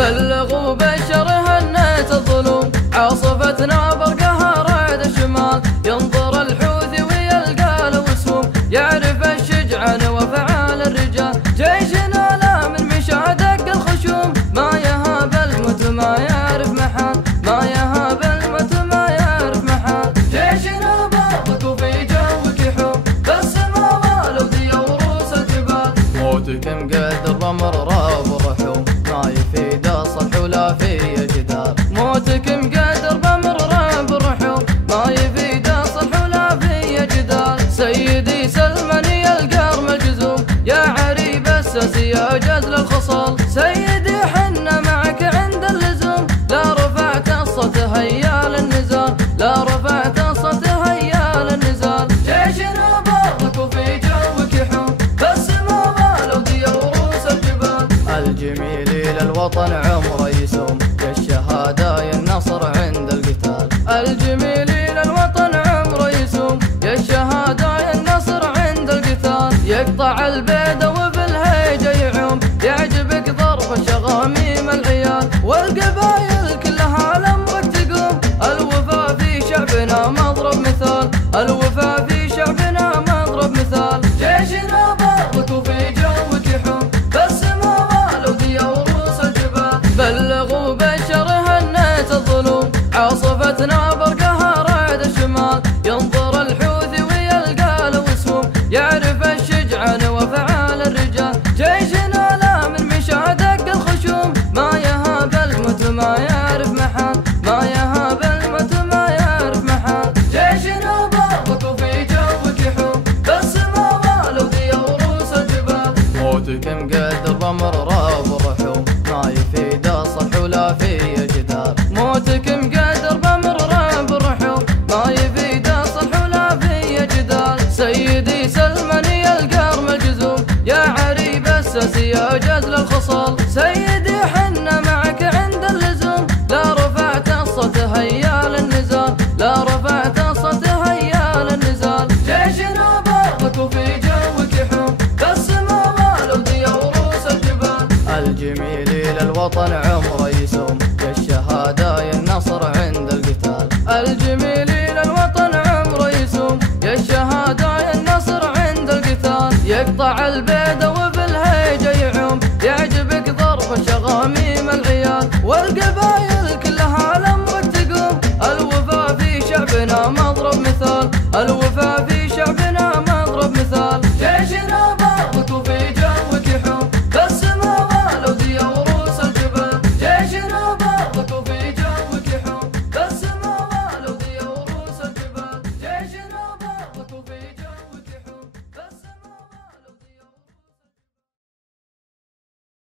بلغوا بشره النت الظلوم، عاصفتنا برقها رعد الشمال، ينظر الحوثي ويلقى له وسوم، يعرف الشجعان وفعال الرجال، جيشنا لا من مشى دق الخشوم، ما يهاب الموت ما يعرف محال، ما يهاب الموت ما يعرف محال، جيشنا برق وفي جوك يحوم، بالسما والودي وروس الجبال، موتكم قدر بمرة بالرحوم، ما يفيد الصلح ولا في جدال، موتكم قدر بمرة بالرحوم، ما يفيد الصلح ولا في جدال، سيدي سلمني القرم الجزوم، يا عريب الساسي يا جزل الخصال، سيدي حنا معك عند اللزوم، لا رفعت الصوت هيا للنزال، لا رفعت الصوت هيا للنزال، جيشنا برك وفي جوك يحوم، بالسما والودي وروس الجبال، الجميل للوطن عمره يسوم، يا الشهادة يا النصر عند القتال، الجميل للوطن عمره يسوم، يا الشهادة يا النصر عند القتال، يقطع البيض وفي الهيجة يعوم، يعجبك ضرب شغاميم العيال، والقبايل كلها لأمرك تقوم، الوفا في شعبنا مضرب مثال، الوفا في شعبنا مضرب مثال، جيشنا برك وفي جوك يحوم، بالسما والودي وروس الجبال، بلغوا بشره النت الظلوم، عاصفتنا برقها رعد الشمال، ينظر الحوثي ويلقى له وسوم، يعرف الشجعان وفعال الرجال، جيشنا لا من مشى دق الخشوم، ما يهاب الموت ما يعرف محال، ما يهاب الموت ما يعرف محال، جيشنا برك وفي جوك يحوم، بالسما والودي وروس الجبال، موتكم قدر بمرة بالرحوم، ما يفيد الصلح ولا في جدال، موتكم قدر بمرة بالرحوم، ما يفيد الصلح ولا في جدال، سيدي سلمني القرم الجزوم، يا عريب الساسي يا جزل الخصال، سيدي حنا معك عند اللزوم، لا رفعت الصوت هيا للنزال، لا رفعت الصوت هيا للنزال، جيشنا برك وفي جوك يحوم، بالسما والودي وروس الجبال، الجميل للوطن عمره يسوم، يا الشهادة يا النصر عند القتال، الجميل للوطن عمره يسوم، يا الشهادة يا النصر عند القتال، يقطع البيض وفي الهيجة يعوم، يعجبك ضرب شغاميم العيال، والقبايل كلها لأمرك تقوم، الوفا في شعبنا مضرب مثال، الوفا